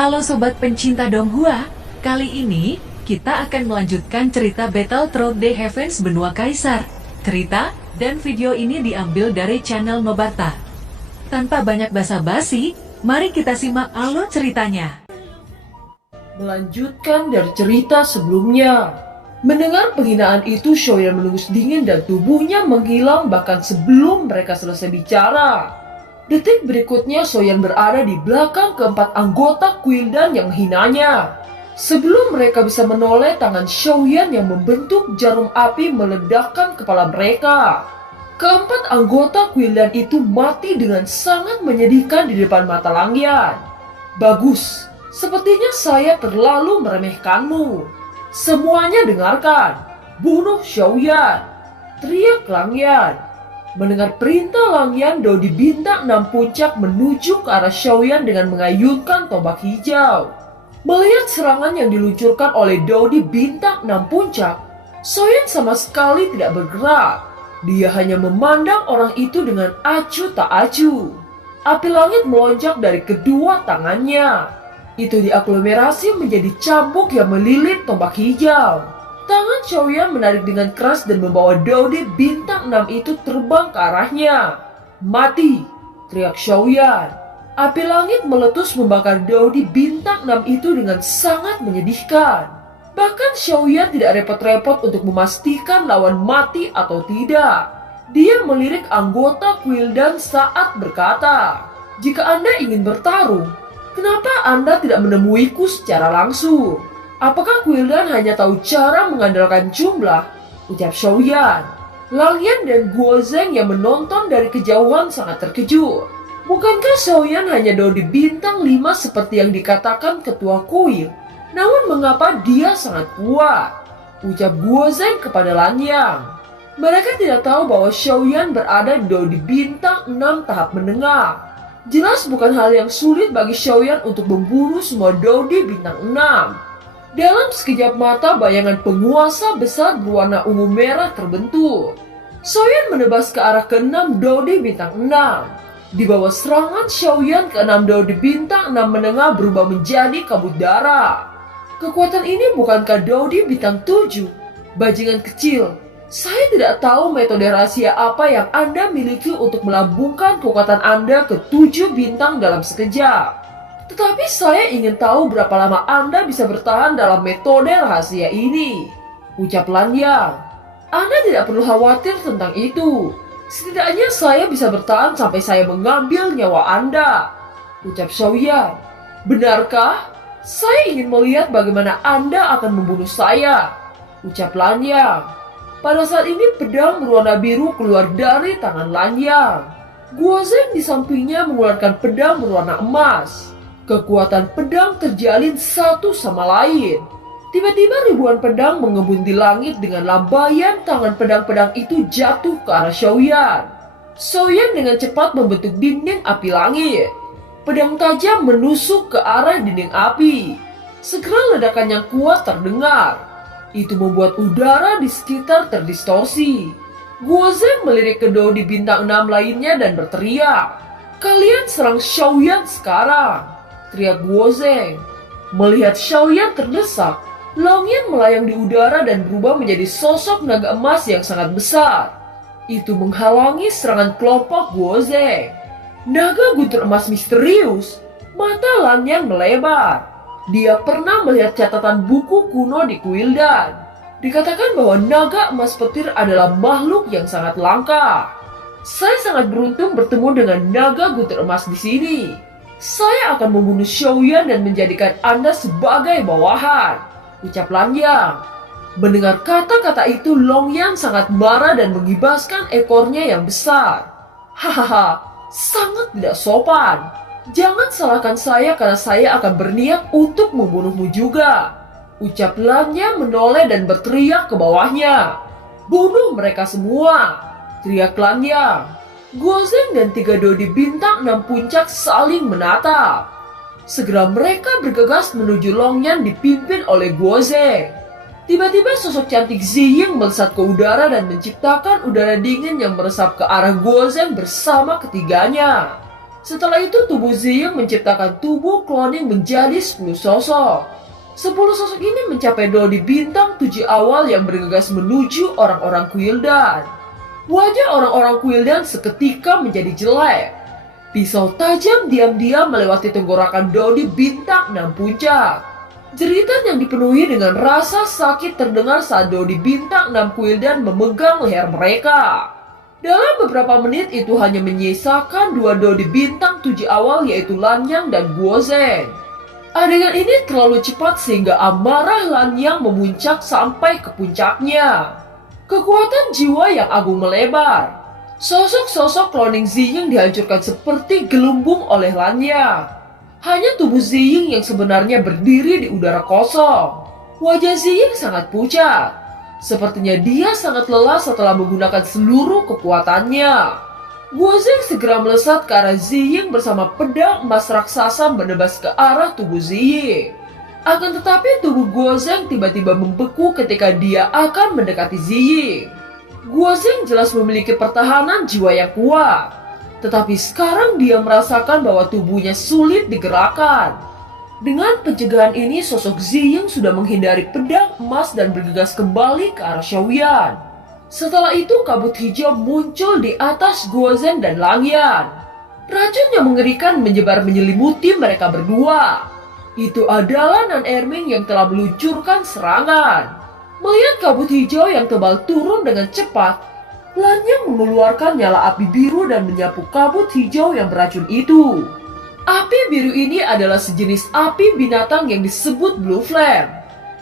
Halo sobat pencinta Donghua, kali ini kita akan melanjutkan cerita Battle Through the Heavens Benua Kaisar. Cerita dan video ini diambil dari channel Nobarta. Tanpa banyak basa-basi, mari kita simak alur ceritanya. Melanjutkan dari cerita sebelumnya. Mendengar penghinaan itu, Xiaoyan menengus dingin dan tubuhnya menghilang bahkan sebelum mereka selesai bicara. Detik berikutnya, Xiaoyan berada di belakang keempat anggota Quildan yang menghinanya. Sebelum mereka bisa menoleh, tangan Xiaoyan yang membentuk jarum api meledakkan kepala mereka. Keempat anggota Quildan itu mati dengan sangat menyedihkan di depan mata Langyan. Bagus, sepertinya saya terlalu meremehkanmu. Semuanya dengarkan, bunuh Xiaoyan, teriak Langyan. Mendengar perintah Langyan, Dao di bintang 6 puncak menuju ke arah Xiaoyan dengan mengayunkan tombak hijau. Melihat serangan yang diluncurkan oleh Dao di bintang 6 puncak, Xiaoyan sama sekali tidak bergerak. Dia hanya memandang orang itu dengan acuh tak acuh. Api langit melonjak dari kedua tangannya. Itu diaglomerasi menjadi cambuk yang melilit tombak hijau. Tangan Xiaoyan menarik dengan keras dan membawa Dao di bintang 6 itu terbang ke arahnya. Mati, teriak Xiaoyan. Api langit meletus membakar Dao di bintang 6 itu dengan sangat menyedihkan. Bahkan Xiaoyan tidak repot-repot untuk memastikan lawan mati atau tidak. Dia melirik anggota Quildan saat berkata, "Jika Anda ingin bertarung, kenapa Anda tidak menemuiku secara langsung? Apakah Quildan hanya tahu cara mengandalkan jumlah?" ucap Xiaoyan. Langyan dan Guozeng yang menonton dari kejauhan sangat terkejut. Bukankah Xiaoyan hanya Dao di bintang 5 seperti yang dikatakan ketua kuil? Namun mengapa dia sangat kuat? Ucap Guozeng kepada Lanyang. Mereka tidak tahu bahwa Xiaoyan berada di Dao di bintang 6 tahap menengah. Jelas bukan hal yang sulit bagi Xiaoyan untuk membunuh semua Dao di bintang 6. Dalam sekejap mata, bayangan penguasa besar berwarna ungu merah terbentuk. Xiaoyan menebas ke arah ke-6 Dao di bintang 6. Di bawah serangan Xiaoyan, ke-6 Dao di bintang 6 menengah berubah menjadi kabut darah. Kekuatan ini bukankah Dao di bintang 7? Bajingan kecil, saya tidak tahu metode rahasia apa yang Anda miliki untuk melambungkan kekuatan Anda ke 7 bintang dalam sekejap. Tetapi saya ingin tahu berapa lama Anda bisa bertahan dalam metode rahasia ini, ucap Lanyang. Anda tidak perlu khawatir tentang itu. Setidaknya saya bisa bertahan sampai saya mengambil nyawa Anda, ucap Xiaoyan. Benarkah? Saya ingin melihat bagaimana Anda akan membunuh saya, ucap Lanyang. Pada saat ini pedang berwarna biru keluar dari tangan Lanyang. Guozeng di sampingnya mengeluarkan pedang berwarna emas. Kekuatan pedang terjalin satu sama lain. Tiba-tiba ribuan pedang mengebun di langit dengan lambaian tangan pedang-pedang itu jatuh ke arah Xiaoyan. Xiaoyan dengan cepat membentuk dinding api langit. Pedang tajam menusuk ke arah dinding api. Segera ledakan yang kuat terdengar. Itu membuat udara di sekitar terdistorsi. Guozeng melirik ke Dao di bintang 6 lainnya dan berteriak, "Kalian serang Xiaoyan sekarang!" teriak Guozeng. Melihat Xiaoyan terdesak, Langyan melayang di udara dan berubah menjadi sosok naga emas yang sangat besar. Itu menghalangi serangan kelompok Guozeng. Naga guntur emas misterius. Mata Langyan melebar. Dia pernah melihat catatan buku kuno di Quildan. Dikatakan bahwa naga emas petir adalah makhluk yang sangat langka. Saya sangat beruntung bertemu dengan naga guntur emas di sini. Saya akan membunuh Xiaoyan dan menjadikan Anda sebagai bawahan, ucap Lanyang. Mendengar kata-kata itu, Longyan sangat marah dan mengibaskan ekornya yang besar. Hahaha, sangat tidak sopan. Jangan salahkan saya karena saya akan berniat untuk membunuhmu juga, ucap Lanyang menoleh dan berteriak ke bawahnya. Bunuh mereka semua, teriak Lanyang. Guozeng dan 3 Dao di bintang 6 puncak saling menatap. Segera mereka bergegas menuju Longyan dipimpin oleh Guozeng. Tiba-tiba sosok cantik Ziying melesat ke udara dan menciptakan udara dingin yang meresap ke arah Guozeng bersama ketiganya. Setelah itu tubuh Ziying menciptakan tubuh cloning menjadi 10 sosok. 10 sosok ini mencapai Dodi bintang 7 awal yang bergegas menuju orang-orang Quildan. Wajah orang-orang Quildan seketika menjadi jelek. Pisau tajam diam-diam melewati tenggorokan Dodi bintang 6 puncak. Jeritan yang dipenuhi dengan rasa sakit terdengar saat Dodi bintang 6 Quildan memegang leher mereka. Dalam beberapa menit itu hanya menyisakan 2 Dodi bintang 7 awal yaitu Lanyang dan Guozeng. Adegan ini terlalu cepat sehingga amarah Lanyang memuncak sampai ke puncaknya. Kekuatan jiwa yang agung melebar. Sosok-sosok cloning Ziying dihancurkan seperti gelembung oleh Lanyang. Hanya tubuh Ziying yang sebenarnya berdiri di udara kosong. Wajah Ziying sangat pucat. Sepertinya dia sangat lelah setelah menggunakan seluruh kekuatannya. Guozeng segera melesat ke arah Ziying bersama pedang emas raksasa menebas ke arah tubuh Ziying. Akan tetapi tubuh Guozeng tiba-tiba membeku ketika dia akan mendekati Ziying. Guozeng jelas memiliki pertahanan jiwa yang kuat. Tetapi sekarang dia merasakan bahwa tubuhnya sulit digerakkan. Dengan pencegahan ini, sosok Ziying sudah menghindari pedang emas dan bergegas kembali ke arah Xiaoyan. Setelah itu, kabut hijau muncul di atas Guozeng dan Langyan. Racun yang mengerikan menyebar menyelimuti mereka berdua. Itu adalah Nan Erming yang telah meluncurkan serangan. Melihat kabut hijau yang tebal turun dengan cepat, Lanyang mengeluarkan nyala api biru dan menyapu kabut hijau yang beracun itu. Api biru ini adalah sejenis api binatang yang disebut Blue Flame.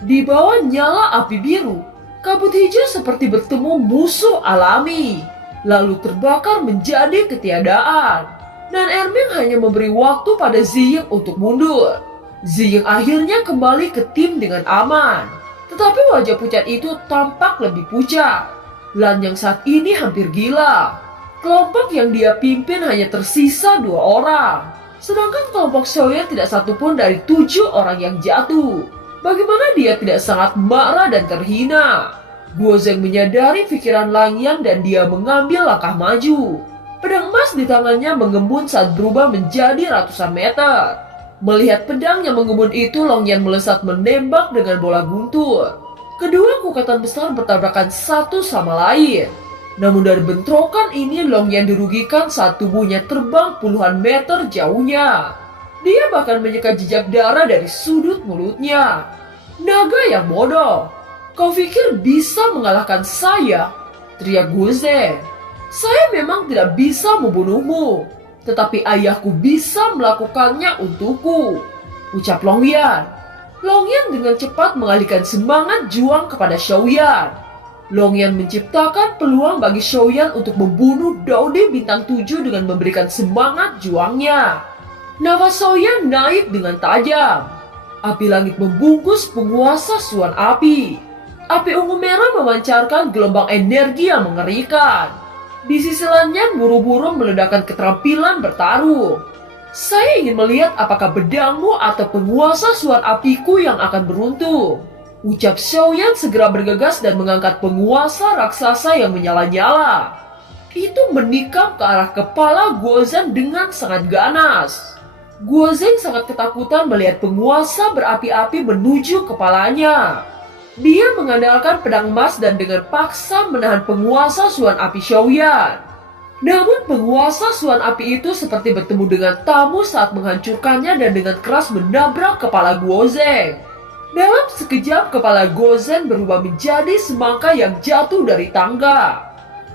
Di bawah nyala api biru, kabut hijau seperti bertemu musuh alami, lalu terbakar menjadi ketiadaan. Nan Erming hanya memberi waktu pada Ziying untuk mundur. Ziying akhirnya kembali ke tim dengan aman. Tetapi wajah pucat itu tampak lebih pucat. Lanyang saat ini hampir gila. Kelompok yang dia pimpin hanya tersisa 2 orang. Sedangkan kelompok Xiaoyan tidak satupun dari 7 orang yang jatuh. Bagaimana dia tidak sangat marah dan terhina? Guozeng menyadari pikiran Langyan dan dia mengambil langkah maju. Pedang emas di tangannya mengembun saat berubah menjadi ratusan meter. Melihat pedang yang mengembun itu, Longyan melesat menembak dengan bola guntur. Kedua kekuatan besar bertabrakan satu sama lain. Namun dari bentrokan ini, Longyan dirugikan saat tubuhnya terbang puluhan meter jauhnya. Dia bahkan menyekat jejak darah dari sudut mulutnya. Naga yang bodoh, kau pikir bisa mengalahkan saya? Teriak Guozeng. Saya memang tidak bisa membunuhmu, tetapi ayahku bisa melakukannya untukku, ucap Longyan. Longyan dengan cepat mengalihkan semangat juang kepada Xiaoyan. Longyan menciptakan peluang bagi Xiaoyan untuk membunuh Dodi bintang 7 dengan memberikan semangat juangnya. Nafas Xiaoyan naik dengan tajam. Api langit membungkus penguasa Suan Api. Api ungu merah memancarkan gelombang energi yang mengerikan. Di sisi lainnya, buru-buru meledakkan keterampilan bertarung. Saya ingin melihat apakah pedangmu atau penguasa Suan Apiku yang akan beruntung, ucap Xiaoyan segera bergegas dan mengangkat penguasa raksasa yang menyala-nyala. Itu menikam ke arah kepala Guozeng dengan sangat ganas. Guozeng sangat ketakutan melihat penguasa berapi-api menuju kepalanya. Dia mengandalkan pedang emas dan dengan paksa menahan penguasa Suan Api Xiaoyan. Namun penguasa Suan Api itu seperti bertemu dengan tamu saat menghancurkannya dan dengan keras menabrak kepala Guozeng. Dalam sekejap, kepala Guozeng berubah menjadi semangka yang jatuh dari tangga.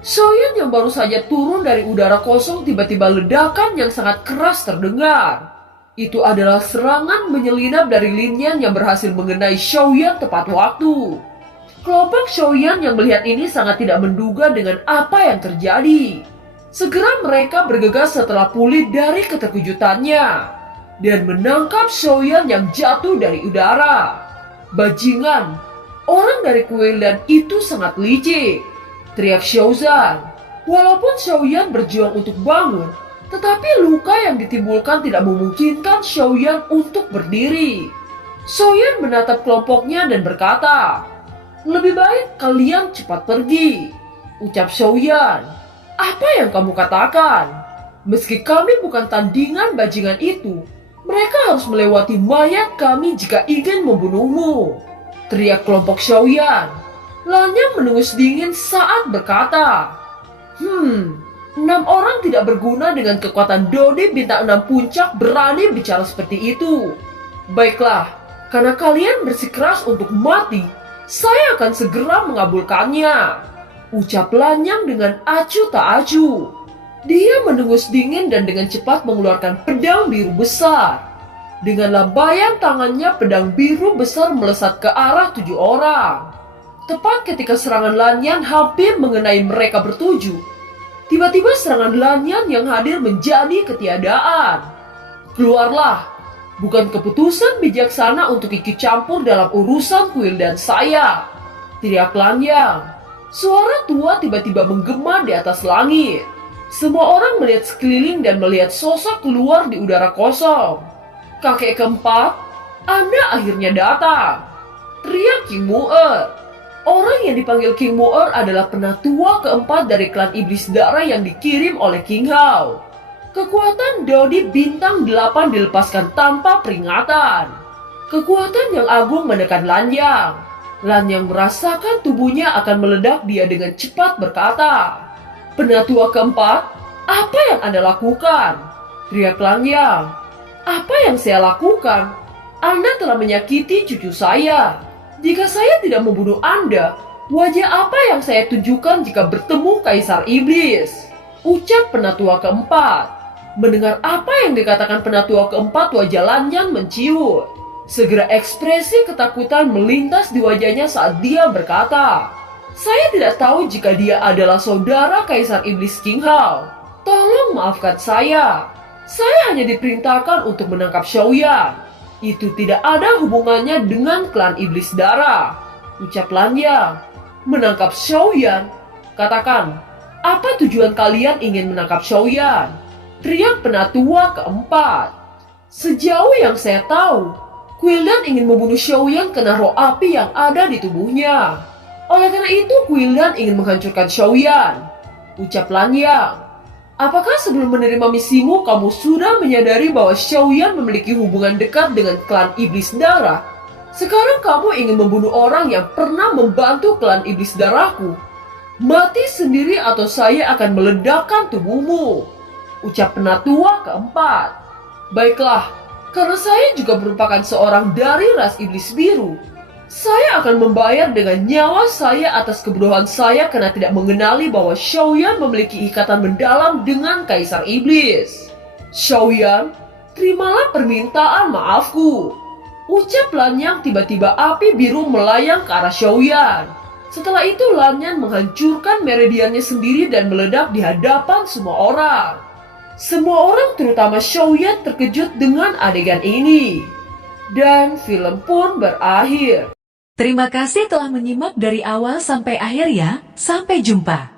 Xiaoyan yang baru saja turun dari udara kosong tiba-tiba ledakan yang sangat keras terdengar. Itu adalah serangan menyelinap dari Lin Yan yang berhasil mengenai Xiaoyan tepat waktu. Kelompok Xiaoyan yang melihat ini sangat tidak menduga dengan apa yang terjadi. Segera mereka bergegas setelah pulih dari keterkejutannya dan menangkap Xiaoyan yang jatuh dari udara. Bajingan, orang dari Quildan itu sangat licik, teriak Xiaozan. Walaupun Xiaoyan berjuang untuk bangun, tetapi luka yang ditimbulkan tidak memungkinkan Xiaoyan untuk berdiri. Xiaoyan menatap kelompoknya dan berkata, "Lebih baik kalian cepat pergi," ucap Xiaoyan. "Apa yang kamu katakan?" Meski kami bukan tandingan bajingan itu, mereka harus melewati mayat kami jika ingin membunuhmu. Teriak kelompok Xiaoyan. Lanyang menengus dingin saat berkata, 6 orang tidak berguna dengan kekuatan Dodi bintang 6 puncak berani bicara seperti itu. Baiklah, karena kalian bersikeras untuk mati, saya akan segera mengabulkannya. Ucap Lanyang dengan acuh tak acuh. Dia mendengus dingin dan dengan cepat mengeluarkan pedang biru besar. Dengan lambaian tangannya, pedang biru besar melesat ke arah 7 orang. Tepat ketika serangan Lanyang hampir mengenai mereka bertujuh, tiba-tiba serangan Lanyang yang hadir menjadi ketiadaan. Keluarlah, bukan keputusan bijaksana untuk ikut campur dalam urusan kuil dan saya, teriak Lanyang. Suara tua tiba-tiba menggema di atas langit. Semua orang melihat sekeliling dan melihat sosok keluar di udara kosong. Kakek keempat, Anda akhirnya datang, teriak King Mu'er. Orang yang dipanggil King Mu'er adalah penatua keempat dari klan iblis darah yang dikirim oleh King Hao. Kekuatan Dodi bintang 8 dilepaskan tanpa peringatan. Kekuatan yang agung menekan Lanyang. Lanyang merasakan tubuhnya akan meledak. Dia dengan cepat berkata, "Penatua keempat, apa yang Anda lakukan?" teriak Lanyang. "Apa yang saya lakukan? Anda telah menyakiti cucu saya. Jika saya tidak membunuh Anda, wajah apa yang saya tunjukkan jika bertemu Kaisar Iblis?" ucap penatua keempat. Mendengar apa yang dikatakan penatua keempat, wajah Lanyang menciut. Segera ekspresi ketakutan melintas di wajahnya saat dia berkata, "Saya tidak tahu jika dia adalah saudara Kaisar Iblis King Hao. Tolong maafkan saya. Saya hanya diperintahkan untuk menangkap Xiaoyan. Itu tidak ada hubungannya dengan klan Iblis Darah," ucap Lanyang. "Menangkap Xiaoyan? Katakan, apa tujuan kalian ingin menangkap Xiaoyan?" teriak penatua keempat. "Sejauh yang saya tahu, Quildan ingin membunuh Xiaoyan karena roh api yang ada di tubuhnya. Oleh karena itu, Quildan ingin menghancurkan Xiaoyan," ucap Lanyang. "Apakah sebelum menerima misimu kamu sudah menyadari bahwa Xiaoyan memiliki hubungan dekat dengan klan Iblis Darah? Sekarang kamu ingin membunuh orang yang pernah membantu klan Iblis Darahku. Mati sendiri atau saya akan meledakkan tubuhmu," ucap penatua keempat. "Baiklah, karena saya juga merupakan seorang dari ras iblis biru, saya akan membayar dengan nyawa saya atas kebodohan saya karena tidak mengenali bahwa Xiaoyan memiliki ikatan mendalam dengan Kaisar Iblis. Xiaoyan, terimalah permintaan maafku," ucap Lanyang. Tiba-tiba api biru melayang ke arah Xiaoyan. Setelah itu Lanyang menghancurkan meridiannya sendiri dan meledak di hadapan semua orang. Semua orang terutama Xiaoyan terkejut dengan adegan ini. Dan film pun berakhir. Terima kasih telah menyimak dari awal sampai akhir ya. Sampai jumpa.